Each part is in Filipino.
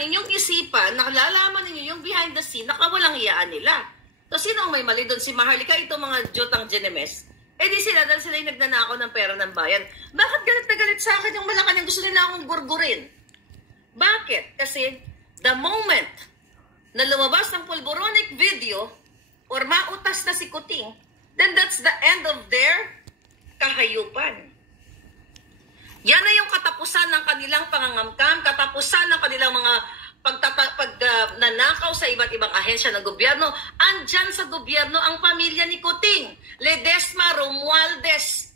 inyong isipan, nakalalaman ninyo yung behind the scene, nakawalang iyaan nila. So, sino ang may mali doon? Si Maharlika, itong mga Jotang Genemes. Eh di sila, dahil sila yung nagnanakaw ng pera ng bayan. Bakit galit na galit sa akin yung Malacanang gusto nila akong gurgurin? Bakit? Kasi the moment na lumabas ng pulboronic video or mautas na si Kuting, then that's the end of their kahayupan. Yan na yung katapusan ng kanilang pangangamkam, katapusan ng kanilang mga nanakaw sa iba't ibang ahensya ng gobyerno. Andyan sa gobyerno ang pamilya ni Kuting, Ledesma, Romualdez,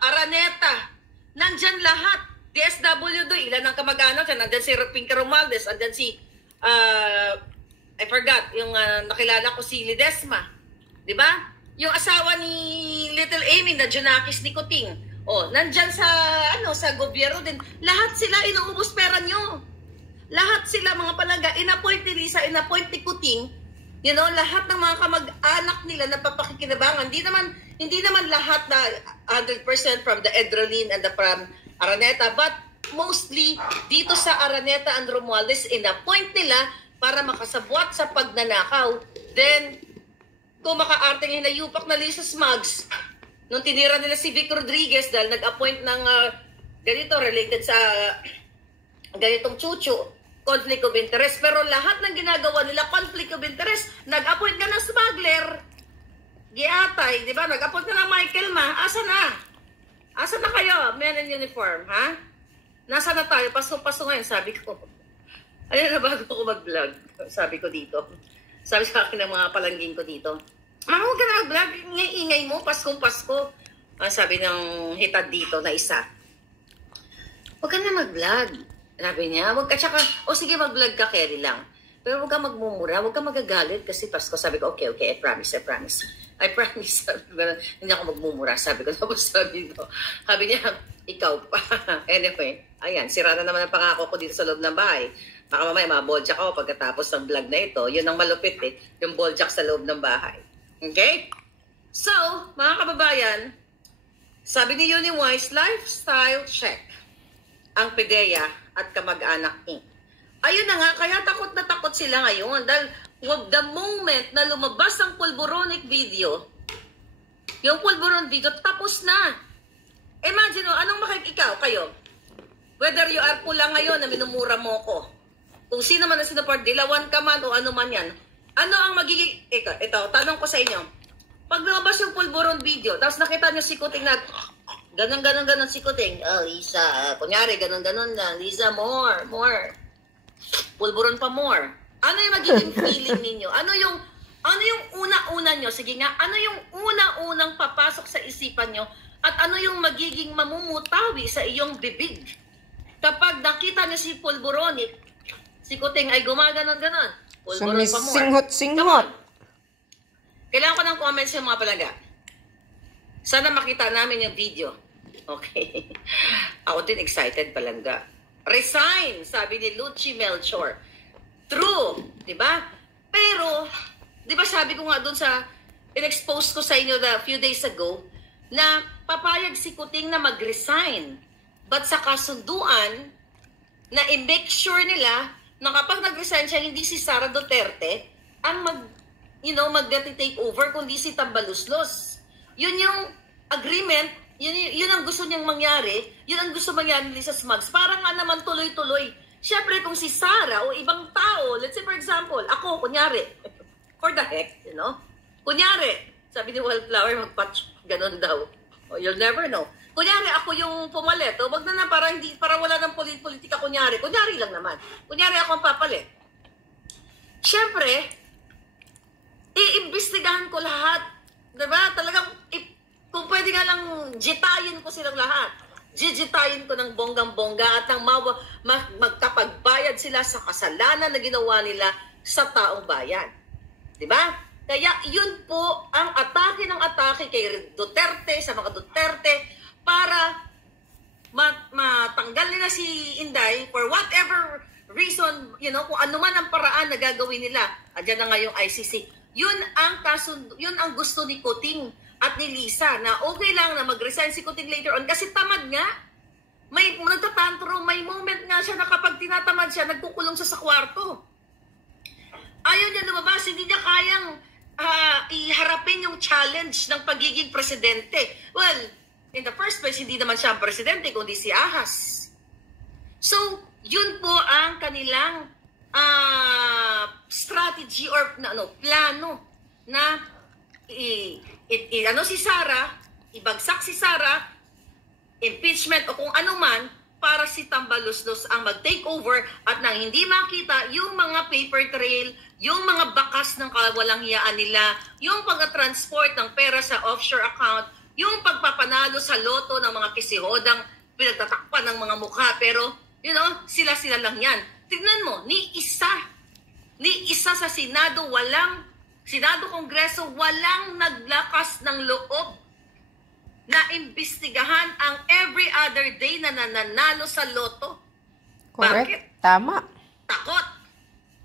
Araneta, nandyan lahat. DSWD, ilan ang kamag-anak, nandyan si Pinky Romualdez, nandyan si, I forgot, yung nakilala ko si Ledesma. Diba? Yung asawa ni Little Amy na Junakis ni Kuting. Nandyan sa, sa gobyerno din. Lahat sila inuubos pera nyo. Lahat sila mga palangga, in-appoint ni Lisa, in-appoint ni Kuting, lahat ng mga kamag-anak nila na papakikinabangan. Hindi naman lahat na 100% from the Edrolin and from Araneta, but mostly dito sa Araneta and Romualdez, in-appoint nila para makasabwat sa pagnanakaw. Then, kung makaarting hinayupak na Lisa Smugs, nung tinira nila si Vic Rodriguez dahil nag-appoint ng ganito related sa ganitong chuchu, conflict of interest. Pero lahat ng ginagawa nila, conflict of interest. Nag-appoint ka ng smuggler. Giatay, di ba? Nag-appoint ka ng Michael Ma. Asa na? Asa na kayo? Men in uniform, ha? Nasa na tayo? Paso-paso ngayon, sabi ko. Ayun na bago ko mag-vlog. Sabi ko dito. Sabi sa akin ng mga palangging ko dito. Huwag ka na mag-vlog. Ingay mo, Paskong Pasko. Sabi ng hitad dito na isa. Huwag ka na mag-vlog. Sabi niya, wag ka tsaka, sige mag-vlog ka, carry lang. Pero wag ka magmumura, wag ka magagalit kasi Pasko. Sabi ko, okay, I promise. I promise. Hindi ako magmumura, sabi ko. Tapos sabi niya, ikaw pa. Anyway, ayan, sira na naman ang pangako ko dito sa loob ng bahay. Baka mamaya maboljak ako pagkatapos ng vlog na ito. Yun ang malupit yung boljak sa loob ng bahay. Okay? So, mga kababayan, sabi ni Uniwise, lifestyle check ang PDEA at kamag-anak Inc. Ayun na nga, kaya takot na takot sila ngayon dahil the moment na lumabas ang pulboronic video, yung pulboronic video, tapos na. Imagine, anong makikikaw kayo? Whether you are pula ngayon na minumura mo ko, kung sino man ang sinuport, dilawan ka man o ano man yan, ano ang magiging, ito, tanong ko sa inyo, pag lumabas yung pulboron video, tapos nakita nyo si Kuting na, ganon si Kuting. Lisa, kunyari, ganon na. Lisa, more. Pulburon pa more. Ano yung magiging feeling ninyo? Ano yung una-una nyo? Sige nga, ano yung una-unang papasok sa isipan nyo? At ano yung magiging mamumutawi sa iyong bibig? Kapag nakita nyo si Pulboronic, si Kuting ay gumaganon. Pulburon pa more. Singhot. Kailangan ko ng comments yung mga palangga. Sana makita namin yung video. Okay. Ako din excited palangga. Resign, sabi ni Lucci Melchor. True, di ba? Pero, di ba sabi ko nga doon sa, in-expose ko sa inyo a few days ago, na papayag si Kuting na mag-resign. But sa kasunduan, na i-make sure nila, na kapag nag-resign siya, hindi si Sara Duterte, ang mag-take over, kundi si Tambaluslos. Yun yung agreement, yun ang gusto niyang mangyari, yun ang gusto mangyari ni Lisa Smugs. Para nga naman tuloy-tuloy. Siyempre, kung si Sara o ibang tao, let's say for example, ako, kunyari, for the heck, kunyari, sabi ni Wildflower, mag-patch, ganun daw. You'll never know. Kunyari, ako yung pumalit. Wag na para wala ng politika, kunyari lang naman. Kunyari, ako ang papalit. Siyempre, iimbestigahan ko lahat. Diba? Talagang, kung pwede nga lang, jitayin ko silang lahat. Jijitayin ko ng bonggang-bongga at nang magkapagbayad sila sa kasalanan na ginawa nila sa taong bayan. Diba? Kaya yun po ang atake ng atake kay Duterte, sa mga Duterte, para matanggal nila si Inday for whatever reason, kung ano man ang paraan na gagawin nila. Andiyan na nga yung ICC. Yun ang gusto ni Kuting at ni Lisa, na okay lang na mag-resign si Kuting later on kasi tamad nga. may nagtatantro, may moment nga siya na kapag tinatamad siya, nagkukulong siya sa kwarto. Ayaw niya lumabas, hindi niya kayang iharapin yung challenge ng pagiging presidente. Well, in the first place, hindi naman siya ang presidente, kundi si Ahas. So, yun po ang kanilang strategy or plano na si Sara, ibagsak si Sara, impeachment o kung ano man, para si Tambaluslos ang mag-take over at nang hindi makita yung mga paper trail, yung mga bakas ng kawalang hiyaan nila, yung pag-transport ng pera sa offshore account, yung pagpapanalo sa loto ng mga kisihodang pinagtatakpan ng mga mukha. Pero, sila-sila lang yan. Tignan mo, ni isa sa Senado, Kongreso, walang naglakas ng loob na imbestigahan ang every other day na nananalo sa loto. Correct. Bakit? Tama. Takot.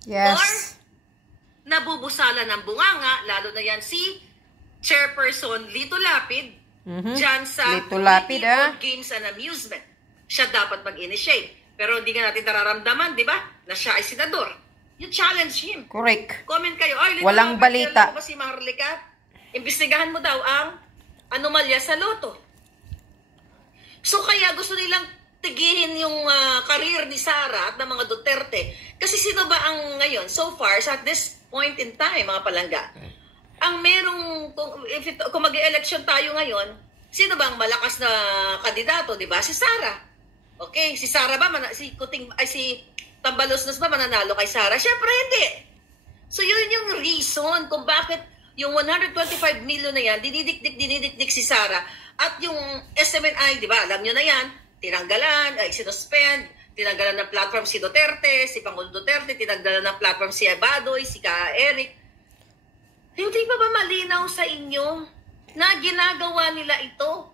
Yes. Or nabubusala ng bunganga, lalo na yan si Chairperson Lito Lapid, dyan sa Lito Lapid, Committee on Games and Amusement. Siya dapat mag-initiate. Pero hindi nga natin nararamdaman, di ba, na siya ay senador. You challenge him. Correct. Comment kayo, Lito Walang Lapid, balita. ba si Marlica? Imbestigahan mo daw ang anomalya sa loto. So kaya gusto nilang tigihin yung career ni Sara at ng mga Duterte. Kasi sino ba ang ngayon, so far, at this point in time, mga palangga, ang merong, kung mag-election tayo ngayon, sino ba ang malakas na kandidato, di ba? Si Sara. Okay, si Sara ba, si Tambaluslos ba mananalo kay Sara? Siyempre hindi. So yun yung reason kung bakit yung 125 million na yan, dinidikdik si Sara. At yung SMNI, di ba, alam nyo na yan, sinuspend, tinanggalan ng platform si Duterte, si Pangulong Duterte, tinanggalan ng platform si Abadoy, si Ka Eric. Hindi pa ba malinaw sa inyo na ginagawa nila ito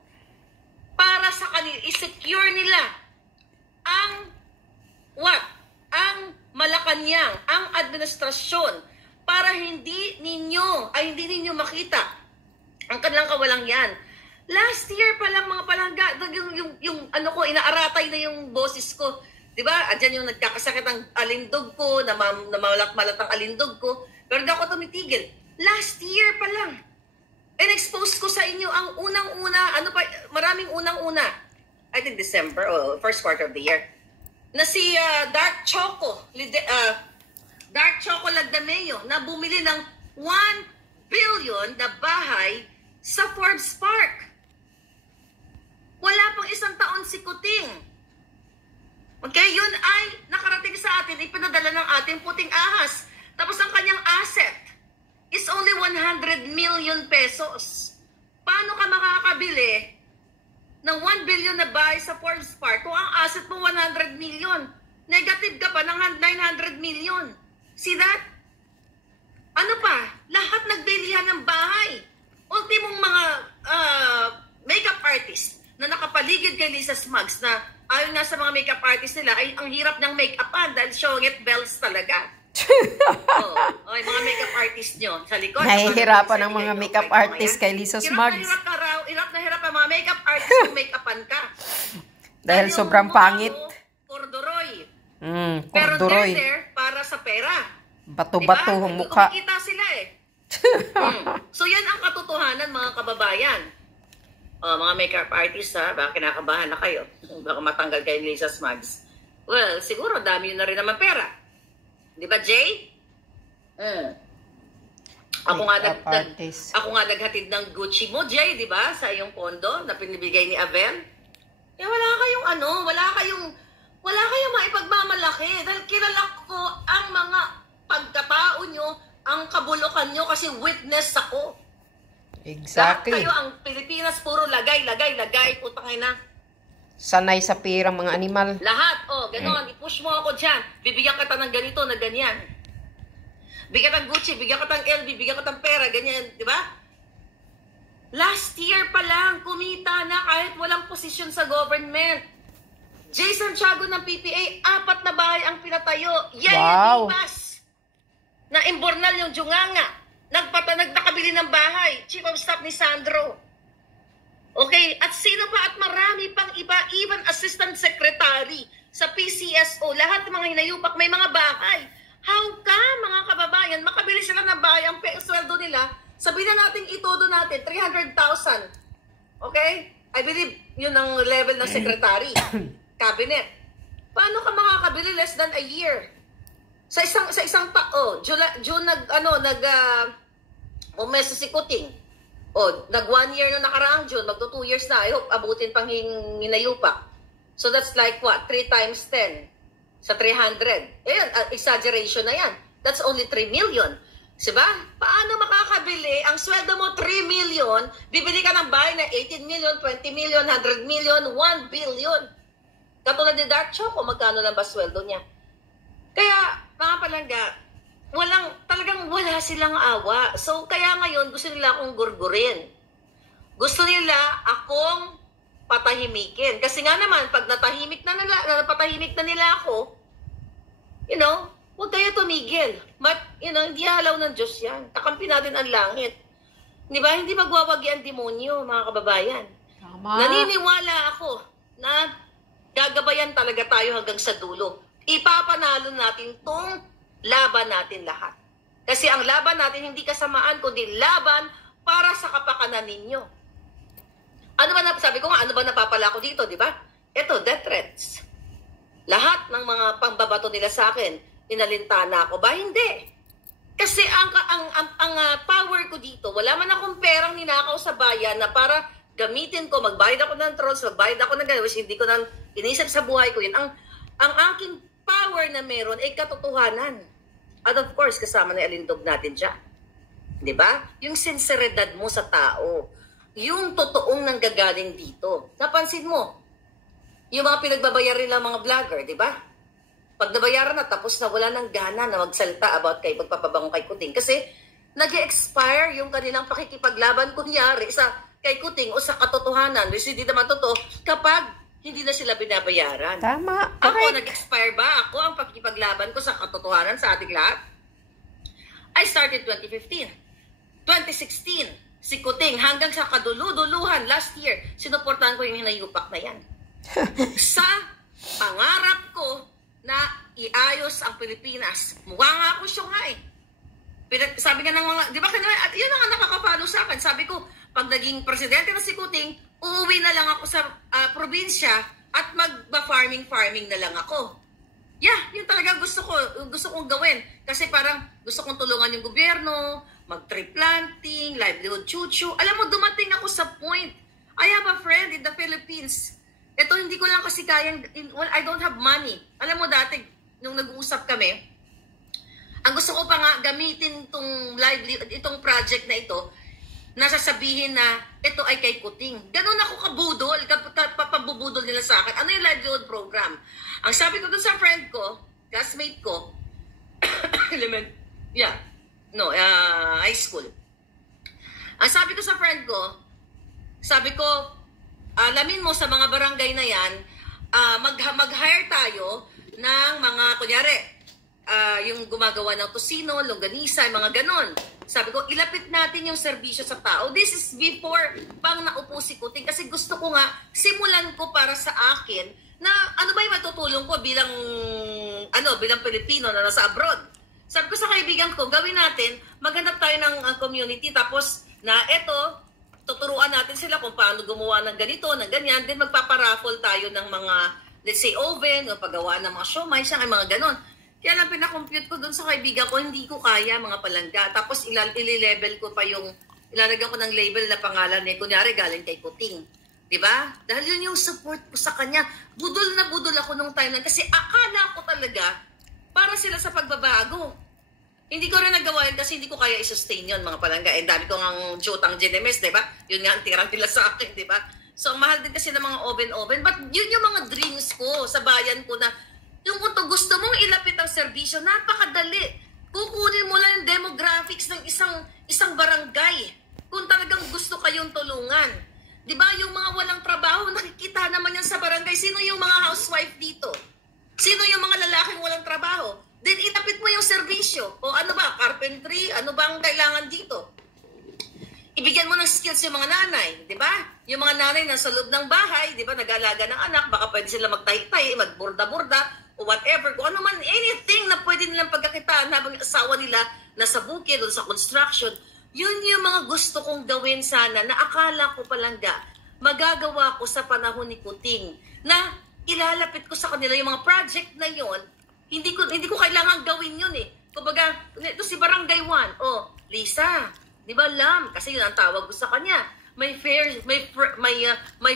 para sa kanila, i-secure nila ang Malacanang, ang administrasyon, para hindi ninyo makita ang kanilang kawalang yan. Last year pa lang, mga palangga, inaaratay na yung boses ko. Diba? Andyan yung nagkakasakit ang alindog ko, na malat ang alindog ko. Pero di ako tumitigil. Last year pa lang, in-expose ko sa inyo ang unang-una, maraming unang-una. I think December, first quarter of the year. Na si Dark Choco Lagdameo na bumili ng 1 billion na bahay sa Forbes Park. Wala pang isang taon si Kuting. Okay, yun ay nakarating sa atin, ipinadala ng ating puting ahas. Tapos ang kanyang asset is only 100 million pesos. Paano ka makakabili ng 1 billion na bahay sa Forbes Park kung ang asset mo 100 million? Negative ka pa ng 900 million. See that? Ano pa? Lahat nagbilihan ng bahay. Ultimong mga makeup artist na nakapaligid kay Lisa Smugs na ayon nga sa mga makeup artist nila ay ang hirap ng make-upan dahil showing it bells talaga. Mga makeup artist nyo sa likod. Nahihirapan ang mga makeup artist kay Lisa Smugs. Hirap na hirap ang mga makeup artist kung make-upan ka. Dahil sobrang pangit. Corduroy. Pero they're there para sa pera. Bato-bato ang mukha. Kumikita sila So yan ang katotohanan, mga kababayan. Mga makeup artists, baka kinakabahan na kayo. Baka matanggal kayo ni Lisa Smugs. Well, siguro dami yun na rin naman pera. Di ba, Jay? Ako nga naghatid ng Gucci mo, Jay, di ba? Sa iyong pondo na pinibigay ni Avel. Wala kayong maipagmamalaki. Dahil kilala ko ang mga pagkatao nyo, ang kabulukan nyo kasi witness ako. Exactly. Lahat kayo, ang Pilipinas, puro lagay, putang ina. Sanay sa pirang mga animal. Lahat, ganon, i-push mo ako dyan. Bibigyan kita ng ganito na ganyan. Bigyan ng Gucci, bigyan ka ng LV, bigyan ka ng pera, ganyan, di ba? Last year pa lang, kumita na kahit walang posisyon sa government. Jason Tiago ng PPA, 4 na bahay ang pinatayo. Wow. Dimas. Na imbornal yung Junganga. Nagtakabili ng bahay. Chief of Staff ni Sandro. Okay? At sino pa at marami pang iba, even assistant secretary sa PCSO, lahat ng mga hinayupak may mga bahay. How ka, mga kababayan, makabili sila ng bahay, ang sweldo nila, sabihin na natin itodo natin, 300,000. Okay? I believe yun ang level ng secretary, cabinet. Paano ka makakabili less than a year? Sa isang June umeso si Kuting. Nag 1 year na nakaraang June, magto 2 years na. I hope abutin pang hinayupak. So that's like what? 3 times 10 sa 300. Ayan, exaggeration na yan. That's only 3 million. Diba? Paano makakabili? Ang sweldo mo 3 million, bibili ka ng bahay na 18 million, 20 million, 100 million, 1 billion. Katulad ni Dark Choco, magkano lang ba sweldo niya? Kaya, mga palangga, talagang wala silang awa. So, kaya ngayon, gusto nila akong gurgurin. Gusto nila akong patahimikin. Kasi nga naman, pag napatahimik na nila ako, huwag kayo tumigil. Hindi halaw ng Diyos yan. Kakampi natin ang langit. Di ba? Hindi magwawagi ang demonyo, mga kababayan. Tama. Naniniwala ako na gagabayan talaga tayo hanggang sa dulo. Ipapanalo natin tong laban natin lahat. Kasi ang laban natin hindi kasamaan, kundi laban para sa kapakanan ninyo. Sabi ko nga, ano ba napapala ko dito, di ba? Ito, death threats. Lahat ng mga pangbabato nila sa akin, inalintana ako ba? Hindi. Kasi ang power ko dito, wala man akong perang ninakaw sa bayan na para gamitin ko, magbayad ako ng trolls, magbayad ako ng gano'n, hindi ko nang inisip sa buhay ko yun. Ang aking power na meron ay katotohanan. At of course, kasama na alindog natin dyan. Di ba? Yung sinseridad mo sa tao, yung totoong nanggagaling dito. Napansin mo, yung mga pinagbabayarin ng mga vlogger, di ba? Pag nabayaran na, tapos na wala nang gana na magsalita about kay pagpapabangong kay Kuting. Kasi nag-expire yung kanilang pakikipaglaban kunyari sa kay Kuting o sa katotohanan, which hindi naman totoo, kapag hindi na sila binabayaran. Tama. Ako, nag-expire ba? Ako ang pakikipaglaban ko sa katotohanan sa ating lahat? I started 2015. 2016, si Kuting, hanggang sa kaduluduluhan last year, sinuportahan ko yung hinayupak na yan. Sa pangarap ko na iayos ang Pilipinas. Mukha nga ako siya nga eh. Sabi nga ng mga, di ba, at yun ang nakakapalo sa akin. Sabi ko, pag naging presidente na si Kuting, uuwi na lang ako sa probinsya at magba-farming na lang ako. Yeah, yun talaga gusto kong gawin. Kasi parang gusto kong tulungan yung gobyerno, mag-tree planting, livelihood chuchu. Alam mo, dumating ako sa point. I have a friend in the Philippines. Ito, hindi ko lang kasi kayang, I don't have money. Alam mo dati, nung nag-uusap kami, ang gusto ko pa nga gamitin itong project na ito, nasasabihin na ito ay kay Kuting. Ganun ako kabudol, papabubudol nila sa akin. Ano yung livelihood program? Ang sabi ko dun sa friend ko, classmate ko, high school. Ang sabi ko sa friend ko, alamin mo sa mga barangay na yan, mag-hire tayo ng mga, kunyari, yung gumagawa ng tosino, longganisa, mga ganon. Sabi ko, ilapit natin yung serbisyo sa tao. This is before pang naupo si Kuting kasi gusto ko nga, simulan ko para sa akin na ano ba yung matutulong ko bilang Pilipino na nasa abroad. Sabi ko sa kaibigan ko, gawin natin, maghanap tayo ng community tapos na eto, tuturuan natin sila kung paano gumawa ng ganito, ng ganyan, then magpaparaffle tayo ng mga, let's say, oven, o paggawa ng mga siomay, siya, mga ganon. Kaya lang pinakompute ko doon sa kaibigan ko, hindi ko kaya mga palangga. Tapos ilalevel ko pa ilalagyan ko ng label na pangalan kunyari galing kay Kuting. Diba? Dahil yun yung support ko sa kanya. Budol na budol ako nung time lang kasi akala ko talaga para sila sa pagbabago. Hindi ko rin nagawa yun kasi hindi ko kaya i-sustain yun mga palangga. Dami ko ng Jotang Genemes, diba? Yun nga ang tirang nila sa akin, diba? So, ang mahal din kasi ng mga oven. But yun yung mga dreams ko sa bayan ko na yung kung gusto mong ilapit ang serbisyo, napakadali. Kukunin mo lang yung demographics ng isang barangay. Kung talagang gusto kayong tulungan. Di ba yung mga walang trabaho, nakikita naman yan sa barangay. Sino yung mga housewife dito? Sino yung mga lalaking walang trabaho? Then ilapit mo yung serbisyo. O ano ba, carpentry? Ano ba ang kailangan dito? ibigyan mo ng skills yung mga nanay, di ba? Yung mga nanay na sa loob ng bahay, di ba, nag-aalaga ng anak, baka pwede sila magtahi-tahi, magburda-burda, o whatever, kung ano man, anything na pwede nilang pagkakitaan habang asawa nila nasa bukid o sa construction, yun yung mga gusto kong gawin sana na akala ko palangga, magagawa ko sa panahon ni Kuting, na ilalapit ko sa kanila yung mga project na yun, hindi ko kailangan gawin yun eh. Kumbaga, ito si Barangay 1, oh, Lisa, di ba, Lam? Kasi yun ang tawag ko sa kanya. My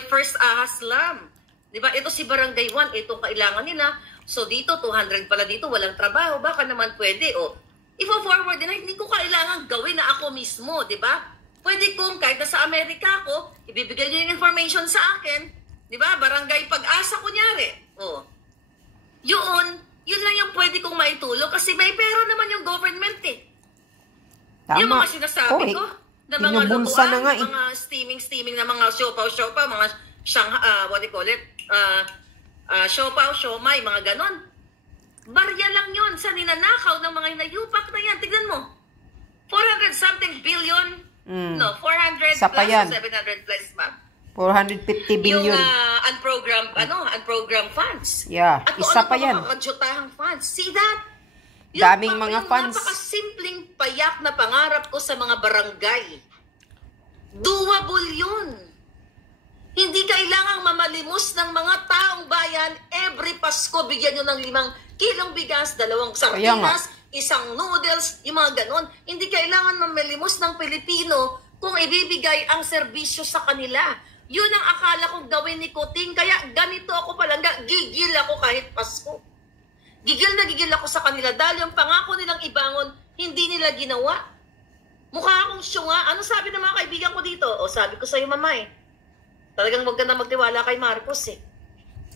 first ahas, Lam. Di ba? Ito si Barangay 1, itong kailangan nila. So dito, 200 pala dito, walang trabaho. Baka naman pwede. O, i-forward din, hindi ko kailangan gawin na ako mismo, di ba? Pwede kong, kahit nasa Amerika ako, ibibigay niyo yung information sa akin. Di ba? Barangay Pag-asa, kunyari. O, yun lang yung pwede kong maitulong kasi may pera naman yung government eh. Tama. Yung mga sinasabi ko, na mga Binubulsa na nga lutuan, eh. mga steaming na mga siopaw-siopaw, mga what do you call it? Siopaw, siomay, mga ganon. Barya lang yun sa ninanakaw ng mga hinayupak na yan. Tignan mo. 400 something billion. No, 400 Isa pa plus yan. 700 plus, ma'am. 450 billion. Yung unprogrammed funds. Yeah, At isa pa yan. Mga funds. See that? Daming mga funds. Napakasimpleng payak na pangarap ko sa mga barangay. Doable yun. Hindi kailangang mamalimos ng mga taong bayan. Every Pasko, bigyan nyo ng 5 kilong bigas, 2 sardinas, 1 noodles, yung mga ganon. Hindi kailangan mamalimos ng Pilipino kung ibibigay ang serbisyo sa kanila. Yun ang akala kong gawin ni Kuting. Kaya ganito ako palangga, gigil ako kahit Pasko. Gigil na gigil ako sa kanila dahil yung pangako nilang ibangon, hindi nila ginawa. Mukha akong syunga. Ano sabi ng mga kaibigan ko dito? O sabi ko sa'yo, mamay, talagang wag ka na magtiwala kay Marcos eh.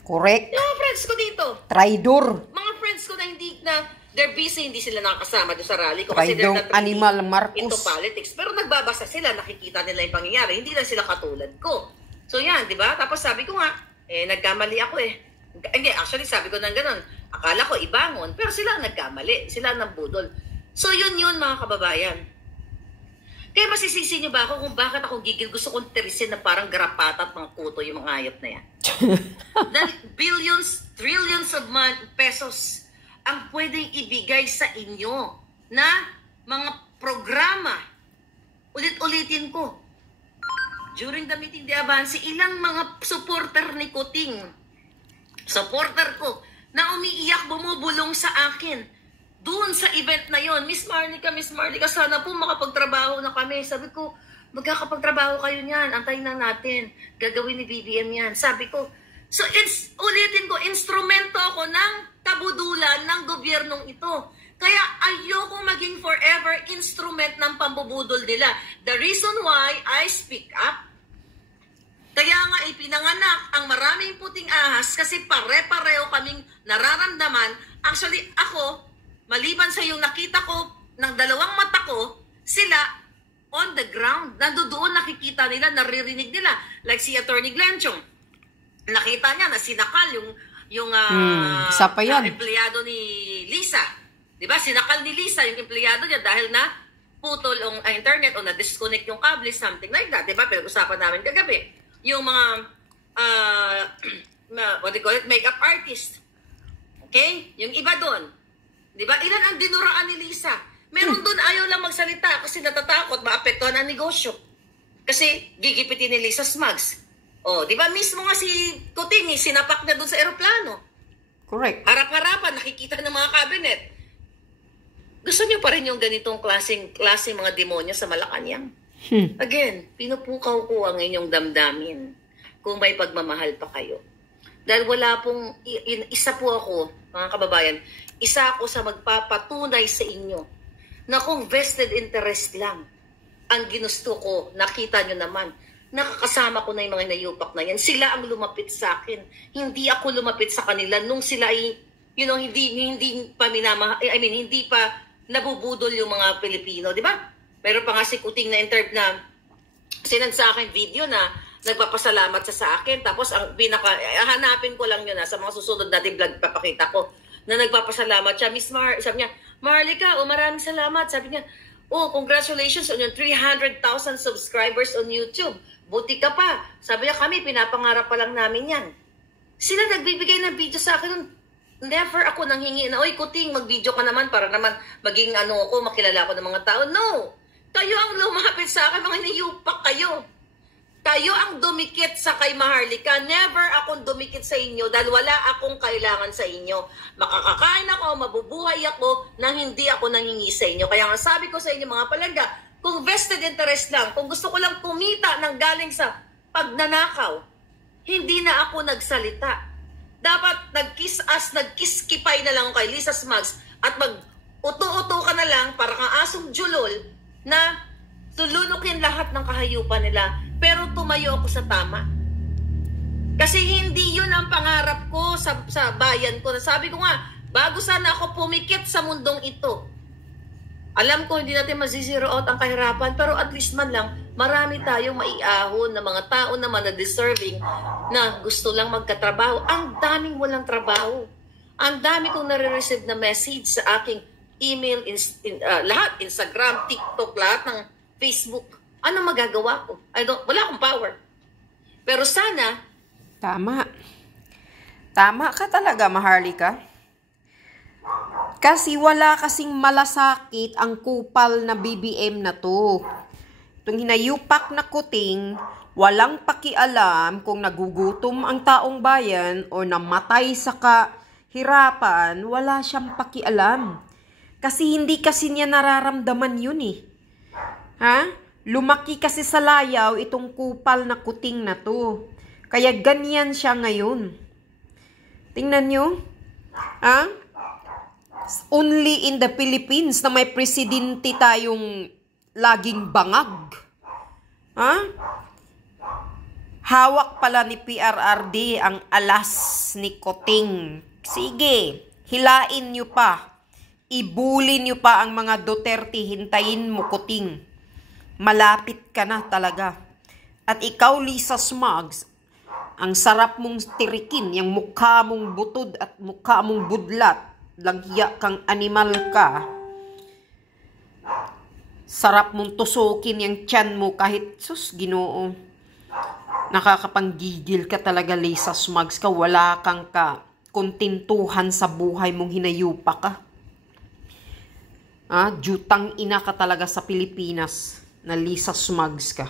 Correct. Yung mga friends ko dito, Traidor. mga friends ko na they're busy, hindi sila nakakasama doon sa rally ko kasi they're Traidong not really animal into Marcos. politics. Pero nagbabasa sila, nakikita nila yung pangyayari. Hindi lang sila katulad ko. So yan, di ba? Tapos sabi ko nga, nagkamali ako eh. Hindi, actually sabi ko nang ganun. Akala ko ibangon, pero sila ang nagkamali. Sila ang nambudol. So yun mga kababayan. Kaya masisisi niyo ba ako kung bakit ako gigil? Gusto kong terisin na parang garapata at mga kuto yung mga ayop na yan. Dahil billions, trillions of pesos ang pwedeng ibigay sa inyo na mga programa. Ulit-ulitin ko. During the meeting de Avance, ilang mga supporter ni Kuting, supporter ko, na umiiyak, bumubulong sa akin. Doon sa event na yon, Miss Marlica, sana po makapagtrabaho na kami. Sabi ko, magkakapagtrabaho kayo niyan, antayin lang natin. Gagawin ni BBM yan. Sabi ko, so ulitin ko, instrumento ako ng kabudulan ng gobyernong ito. Kaya ayokong maging forever instrument ng pambubudol nila. The reason why I speak up, kaya nga ipinanganak ang maraming puting ahas kasi pare-pareho kaming nararamdaman. Actually, ako, maliban sa yung nakita ko ng 2 mata ko, sila on the ground. Nandoon nakikita nila, naririnig nila. Like si Attorney Glenchong. Nakita niya na sinakal yung empleyado ni Lisa. Diba? Sinakal ni Lisa yung empleyado niya dahil na putol ang internet o na-disconnect yung cable, something like that. Diba? Pero usapan namin kagabi. Yung mga, what do you call it? Makeup artist. Okay? Yung iba doon. Diba? Ilan ang dinuraan ni Lisa? Meron doon ayaw lang magsalita kasi natatakot maapektuhan ang negosyo. Kasi gigipitin ni Lisa Smugs. O, diba? Mismo nga si Kuting, sinapak na doon sa eroplano. Correct. Harap-harapan, nakikita ng mga cabinet. Gusto niyo pa rin yung ganitong klaseng mga demonyo sa Malacanang? Again, pinupukaw ko ang inyong damdamin kung may pagmamahal pa kayo. Dahil wala pong, isa po ako, mga kababayan, isa ako sa magpapatunay sa inyo na kung vested interest lang ang ginusto ko, nakita nyo naman, nakakasama ko na yung mga nayupak na yan. Sila ang lumapit sa akin. Hindi ako lumapit sa kanila nung sila ay, hindi pa hindi pa nabubudol yung mga Pilipino, di ba? Meron pa nga si Kuting na sinend sa akin video na nagpapasalamat sa akin. Tapos ang hanapin ko lang yun sa mga susunod natin vlog papakita ko na nagpapasalamat siya. Sabi niya, Marlica, maraming salamat. Sabi niya, Oh, congratulations on your 300,000 subscribers on YouTube. Buti ka pa. Sabi niya, kami, pinapangarap pa lang namin yan. Sila nagbibigay ng video sa akin. Never ako nanghingi na, oy, Kuting, mag-video ka naman para naman maging ako, makilala ko ng mga tao. No! Kayo ang lumapit sa akin, mga niyupak kayo. Kayo ang dumikit sa kay Maharlika. Never akong dumikit sa inyo dahil wala akong kailangan sa inyo. Makakakain ako, mabubuhay ako nang hindi ako nangingi sa inyo. Kaya nga sabi ko sa inyo mga palangga, kung vested interest lang, kung gusto ko lang kumita ng galing sa pagnanakaw, hindi na ako nagsalita. Dapat nagkiskipay na lang ako kay Lisa Smugs at mag-uto-uto ka na lang para kang asong julol na tulunukin lahat ng kahayupan nila. Pero tumayo ako sa tama. Kasi hindi yun ang pangarap ko sa bayan ko. Sabi ko nga, bago sana ako pumikit sa mundong ito. Alam ko hindi natin mazizero out ang kahirapan, pero at least man lang, marami tayong maiahon na mga tao naman na deserving na gusto lang magkatrabaho. Ang daming walang trabaho. Ang dami kong nare-receive na message sa aking email, lahat, Instagram, TikTok, lahat ng Facebook. Ano magagawa ko? Wala akong power. Pero sana... Tama. Tama ka talaga, Maharlika. Kasi wala kasing malasakit ang kupal na BBM na to. Itong hinayupak na Kuting, walang pakialam kung nagugutom ang taong bayan o namatay sa kahirapan, wala siyang pakialam. Kasi hindi kasi niya nararamdaman yun eh. Ha? Lumaki kasi sa layaw itong kupal na Kuting na to. Kaya ganyan siya ngayon. Tingnan nyo. Ha? Only in the Philippines na may presidente tayong laging bangag. Ha? Hawak pala ni PRRD ang alas ni Kuting. Sige, hilain nyo pa. Ibuli nyo pa ang mga Duterte. Hintayin mo, Kuting. Malapit ka na talaga. At ikaw, Lisa Smugs, ang sarap mong tirikin, yung mukha mong butod at mukha mong budlat. Langhiya kang animal ka. Sarap mong tusukin yung tiyan mo kahit, sus, Ginoo. Nakakapanggigil ka talaga, Lisa Smugs ka. Wala kang kontintuhan sa buhay mong hinayupa ka. Jutang ina ka talaga sa Pilipinas na Lisa Smugs ka.